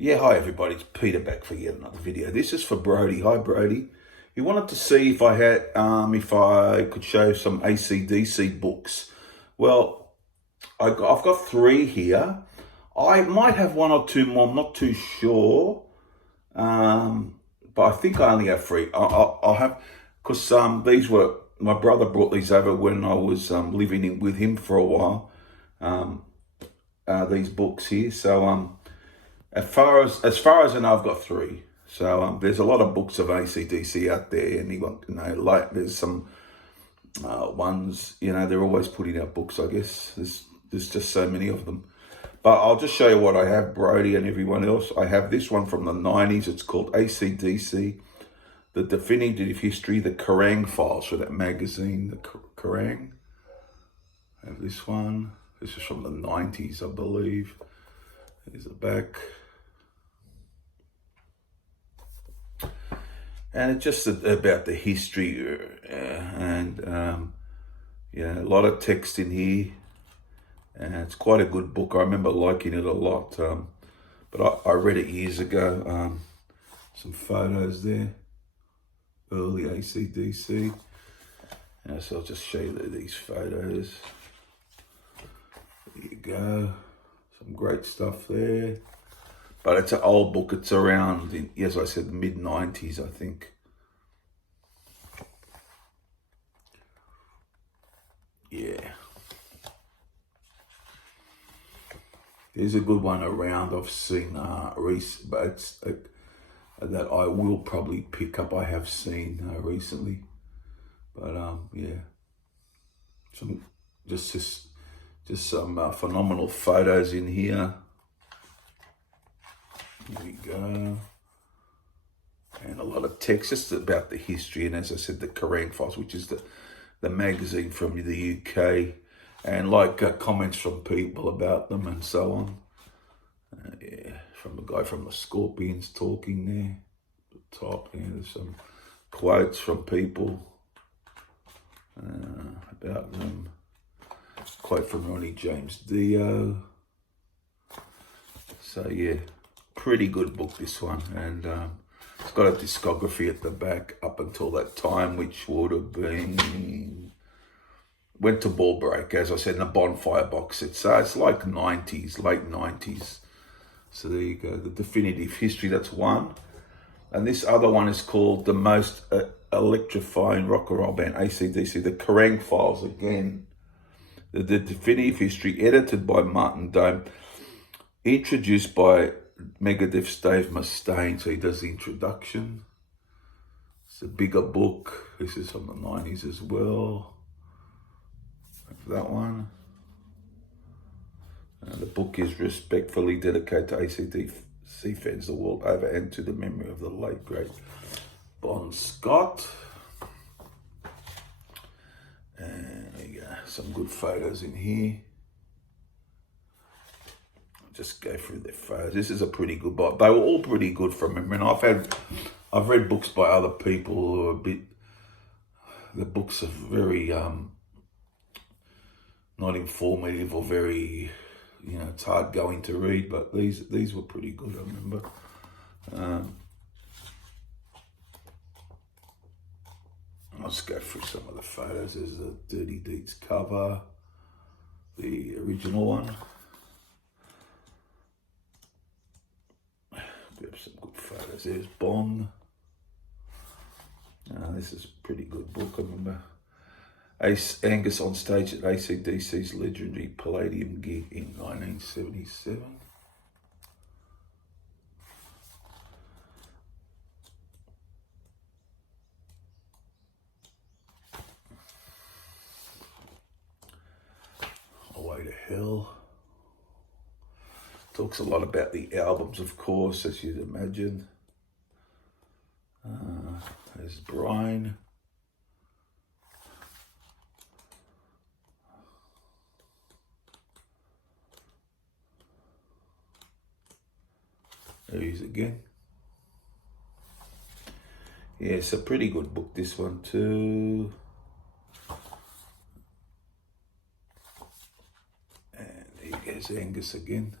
Yeah, hi everybody, it's Peter back for yet another video. This is for Brody. Hi Brody. He wanted to see if if I could show some AC/DC books. Well, I've got three here. I might have one or two more, I'm not too sure. But I think I only have three. I'll have, because these were, my brother brought these over when I was living with him for a while. These books here. So as far as I know, I've got three. So there's a lot of books of AC/DC out there, and like there's some ones, they're always putting out books. I guess there's just so many of them. But I'll just show you what I have, Brody and everyone else. I have this one from the 90s. It's called AC/DC, The Definitive History, the Karang Files, for that magazine, the Karang. I have this one. This is from the 90s, I believe. There's the back. And it's just about the history and a lot of text in here. And it's quite a good book. I remember liking it a lot. But I read it years ago. Some photos there. Early AC/DC. So I'll just show you these photos. There you go. Some great stuff there. But it's an old book. It's around, as I said, the mid-90s, I think. Yeah. There's a good one around I've seen but it's that I will probably pick up. I have seen recently. But yeah. Just some phenomenal photos in here. There we go. And a lot of text just about the history. And as I said, the Karang Files, which is the magazine from the UK. And comments from people about them and so on. Yeah, from a guy from the Scorpions talking there. At the top there, there's some quotes from people about them. Quote from Ronnie James Dio. So yeah, pretty good book, this one. And it's got a discography at the back up until that time, which would have been, went to Ball Break, as I said, in a Bonfire box set. So it's like 90s, late 90s. So there you go, The Definitive History, that's one. And this other one is called The Most Electrifying Rock and Roll Band, AC/DC, the Karang Files again. The Definitive History, edited by Martin Dome, introduced by Megadeth's Dave Mustaine, so he does the introduction. It's a bigger book. This is from the 90s as well. That one. The book is respectfully dedicated to AC/DC fans the world over and to the memory of the late, great Bon Scott. And there you go, some good photos in here. I'll just go through their photos. This is a pretty good book. They were all pretty good from memory. And I've read books by other people who are the books are very not informative or very, it's hard going to read, but these were pretty good, I remember. I'll just go through some of the photos. There's the Dirty Deeds cover, the original one. We have some good photos. There's Bon. This is a pretty good book, I remember. Angus on stage at AC/DC's legendary Palladium gig in 1977. Away to Hell. Talks a lot about the albums, of course, as you'd imagine. There's Brian. There he is again. Yeah, it's a pretty good book, this one too. And there goes Angus again.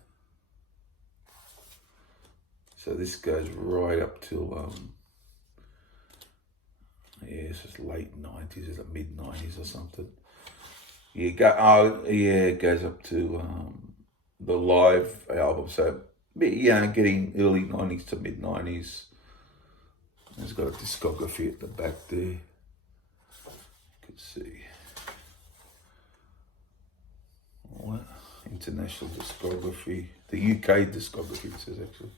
So this goes right up till, it's just late 90s, is it mid 90s or something? Yeah, it goes up to the live album. So, yeah, getting early 90s to mid 90s. It's got a discography at the back there. You can see. What? International discography. The UK discography, it says actually.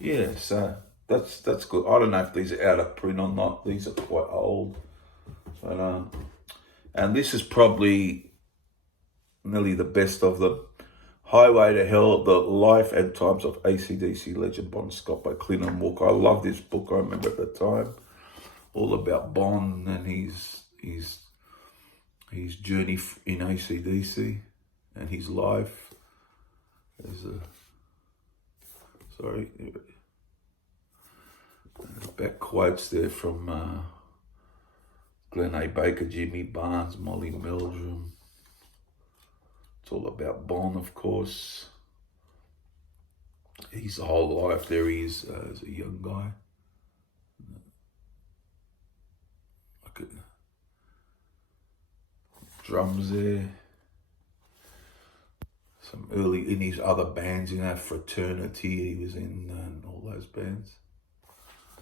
Yeah, so that's good. I don't know if these are out of print or not. These are quite old. But, and this is probably nearly the best of them. Highway to Hell, The Life and Times of AC/DC Legend Bon Scott by Clinton Walker. I love this book. I remember at the time. All about Bon and his journey in AC/DC and his life. There's back quotes there from Glenn A. Baker, Jimmy Barnes, Molly Meldrum. It's all about Bon, of course. His whole life there he is as a young guy. Look at drums there. Some early in his other bands, Fraternity, he was in and all those bands.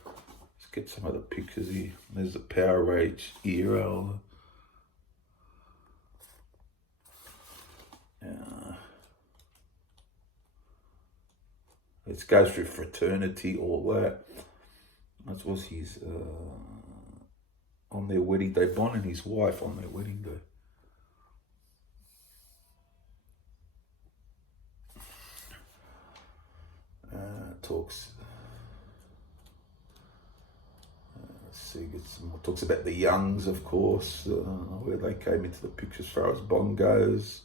Let's get some of the pictures here. There's the Power Rage era. It goes through Fraternity, all that. That was his, on their wedding day, Bon and his wife on their wedding day. Talks, let's see, talks about the Youngs, of course, where they came into the picture as far as Bon goes.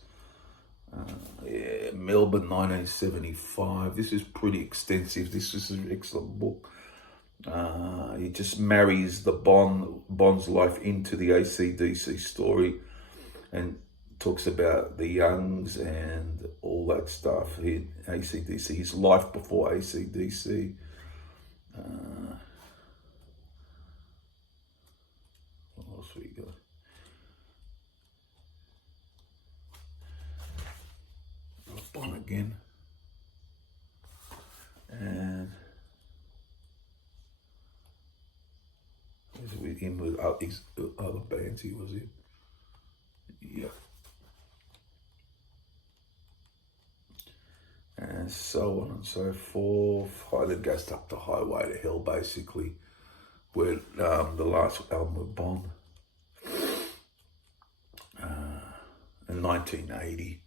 Melbourne 1975. This is pretty extensive. This is an excellent book. He just marries the Bon's life into the AC/DC story and talks about the Youngs and all that stuff. AC/DC, his life before AC/DC. What else we got? Bon again. And with him with his other bands he was in. Yeah. And so on and so forth. Then goes up to Highway to Hell, basically, where the last album with Bon in 1980.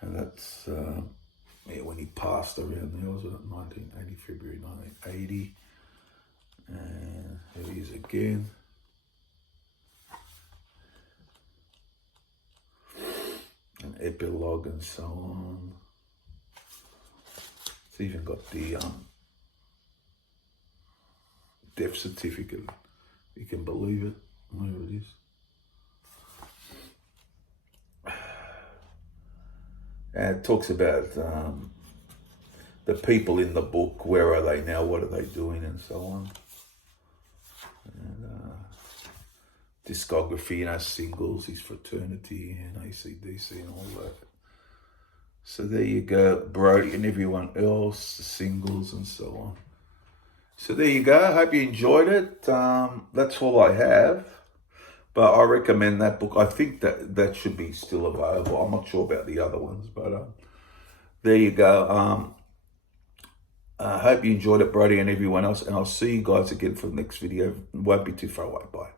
And that's when he passed around there, was it 1980, February 1980. And here he is again. An epilogue and so on. It's even got the death certificate. You can believe it. Whatever it is. And it talks about the people in the book. Where are they now? What are they doing? And so on. And discography, singles, his Fraternity and AC/DC and all that. So there you go, Brody and everyone else, the singles and so on. So there you go. Hope you enjoyed it. That's all I have. But I recommend that book. I think that should be still available. I'm not sure about the other ones, but there you go. I hope you enjoyed it, Brody and everyone else. And I'll see you guys again for the next video. It won't be too far away. Bye.